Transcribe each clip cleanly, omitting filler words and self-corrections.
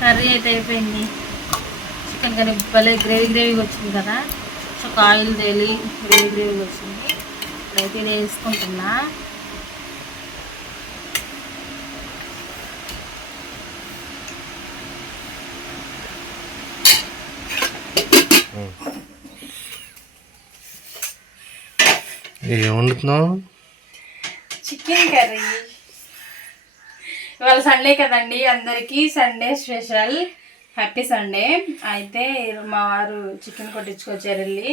Curry అయితే అయిపోయింది. Chicken curry భలే గ్రేవీగా వచ్చింది కదా. సో ఆయిల్ తేలి గ్రేవీగా వచ్చింది. ఇప్పుడైతే ఇది వేసుకుంటున్నా. ఏం వండుతున్నావు? Chicken curry. ఇవాళ సండే కదండి, అందరికీ సండే స్పెషల్. Happy Sunday. అయితే మా వారు చికెన్ కొట్టించుకొచ్చారు వెళ్ళి,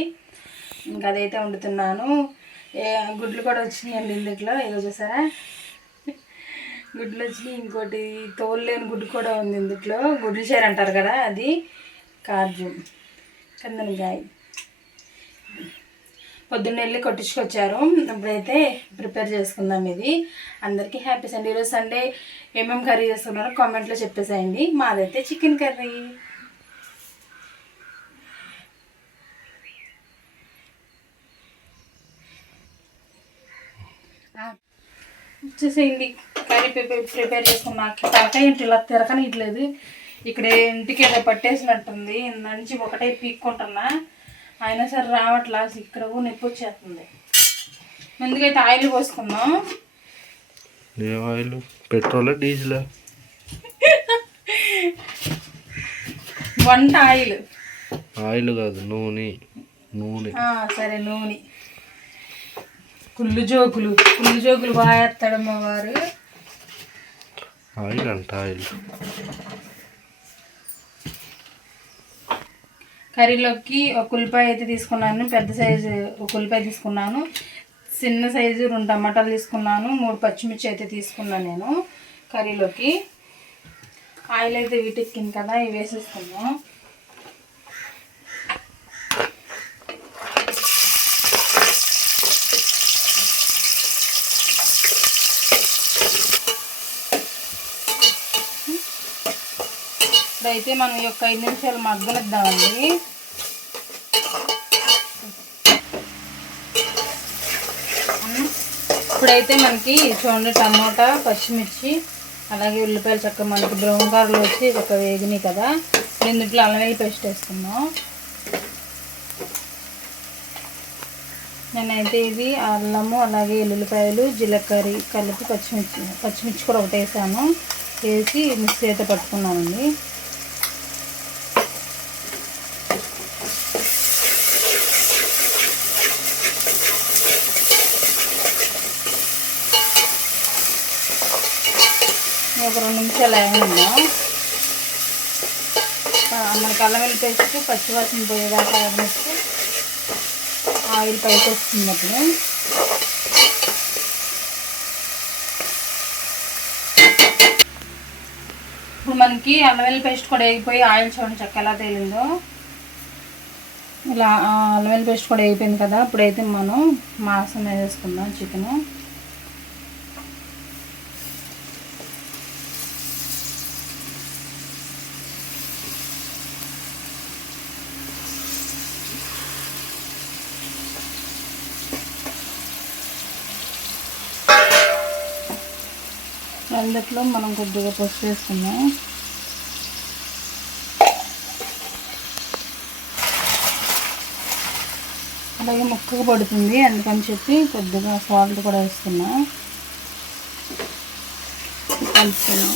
ఇంకా అదైతే వండుతున్నాను. గుడ్లు కూడా వచ్చినాయండి ఇందులో. ఏదో చూసారా, గుడ్లు వచ్చినాయి. ఇంకోటి తోలు లేని గుడ్డు కూడా ఉంది ఇందులో. గుడ్లు షేర్ అంటారు కదా, అది కాజు కందనకాయ. పొద్దున్న వెళ్ళి కొట్టించుకొచ్చారు. ఇప్పుడైతే ప్రిపేర్ చేసుకుందాం ఇది. అందరికీ హ్యాపీ సండే. ఈరోజు సండే ఏమేమి కర్రీ చేస్తున్నారో కామెంట్లో చెప్పేసేయండి. మాదైతే చికెన్ కర్రీ. వచ్చేసేయండి. కర్రీ ప్రిపేర్ చేసుకున్నాక తలకాయ ఇంటి ఇలా తిరగనిట్లేదు. ఇక్కడ ఇంటికి ఏదో పట్టేసినట్టుంది. నుంచి ఒకటే పీక్కుంటున్నా, అయినా సరే రావట్లా. ఇక్కడ నొప్పి వచ్చేస్తుంది. ముందుకైతే ఆయిల్ పోసుకుందాం. ఏ ఆయిల్? పెట్రోలా డీజిలా? వంట ఆయిల్. ఆయిల్ కాదు, నూనె. సరే, నూనె. కుళ్ళు జోకులు బాగా వేస్తాడు మా వారు. ఆయిల్ అంట, ఆయిల్. కర్రీలోకి ఒక ఉల్లిపాయ అయితే తీసుకున్నాను. పెద్ద సైజు ఒక ఉల్లిపాయ తీసుకున్నాను. చిన్న సైజు 2 టమాటాలు తీసుకున్నాను. 3 పచ్చిమిర్చి అయితే తీసుకున్నాను నేను కర్రీలోకి. ఆయిల్ అయితే వీటెక్కింది కదా, ఇవి వేసేసుకున్నాం. ఇప్పుడైతే మనం ఈ 5 నిమిషాలు మగ్గనిద్దామండి. ఇప్పుడైతే మనకి చూడండి, టమోటా, పచ్చిమిర్చి, అలాగే ఉల్లిపాయలు చక్కగా మనకి బ్రౌన్ కలర్లో వచ్చి చక్కగా వేగినాయి కదా. ఇందులో అల్లం వెల్లుల్లి పేస్ట్ వేసుకున్నాం. నేనైతే ఇది అల్లము, అలాగే ఎల్లుల్లిపాయలు, జీలకర్ర కలిపి పచ్చిమిర్చి కూడా ఒకటి వేసాను. వేసి మిక్సీ అయితే పట్టుకున్నానండి. ఒక 2 నిమిషాలు అయిందా. మనకి అల్లం వెల్లుల్లి పేస్ట్ పచ్చివాసన పోయేదాకా ఆడినట్టు ఆయిల్ పైకి వస్తుంది. అప్పుడు మనకి అల్లం వెల్లుల్లి పేస్ట్ కూడా వేగిపోయి ఆయిల్ చూడండి చక్క ఎలా తేలిందో. ఇలా అల్లం వెల్లుల్లి పేస్ట్ కూడా వేగిపోయింది కదా. ఇప్పుడైతే మనం మాంసం వేసేసుకుందాం, చికెను. అందులో మనం కొద్దిగా పసుపు వేసుకుందాం. అలాగే ముక్కగా పడుతుంది, అందుకని చెప్పి కొద్దిగా సాల్ట్ కూడా వేస్తున్నా. కలుపుకున్నాం.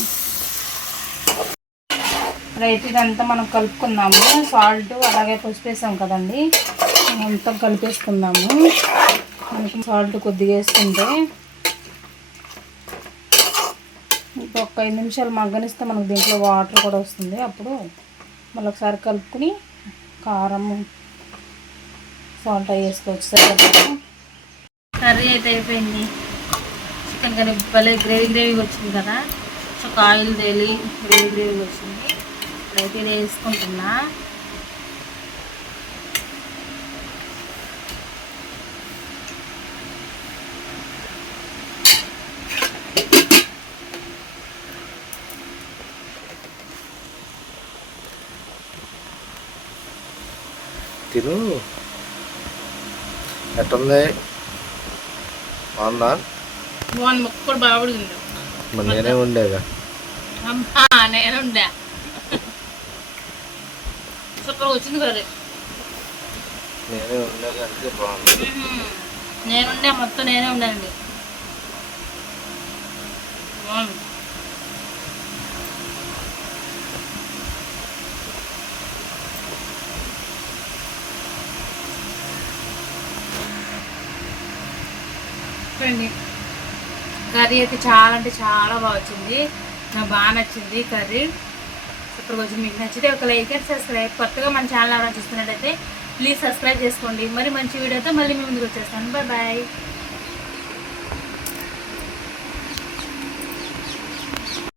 రైట్, ఇదంతా మనం కలుపుకుందాము. సాల్ట్ అలాగే పసుపు వేసాం కదండి, అంతా కలిపేసుకుందాము. మనకి సాల్ట్ కొద్దిగా వేసుకుంటే ఒక 5 నిమిషాలు మగ్గనిస్తే మనకు దీంట్లో వాటర్ కూడా వస్తుంది. అప్పుడు మళ్ళీ ఒకసారి కలుపుకుని కారం, సాల్ట్ వేసుకోవచ్చు. సరిగ్గా కర్రీ అయితే అయిపోయింది. చికెన్ కర్రీ భలే గ్రేవీగా వచ్చింది కదా. సో ఆయిల్ తేలి గ్రేవీగా వచ్చింది. ఇప్పుడైతే ఇది వేసుకుంటున్నా. తిను, ఎట్టుంది? బాగుందా? ముక్క కూడా బాగా ఉడికింది. మరి నేనే ఉండేగా. నేనుండా. సూపర్గా వచ్చింది కర్రీ. నేనే ఉండేదంటే బాగుంది. నేనుండే మొత్తం నేనే ఉండానండి. కర్రీ అయితే చాలా అంటే చాలా బాగా వచ్చింది. నాకు బాగా నచ్చింది కర్రీ. సూపర్గా వచ్చింది. మీకు నచ్చితే ఒక లైక్ అండ్ సబ్స్క్రైబ్. కొత్తగా మన ఛానల్ ఎవరైనా చూస్తున్నట్టయితే ప్లీజ్ సబ్స్క్రైబ్ చేసుకోండి. మరి మంచి వీడియోతో మళ్ళీ మీ ముందుకు వచ్చేస్తాను. Bye bye.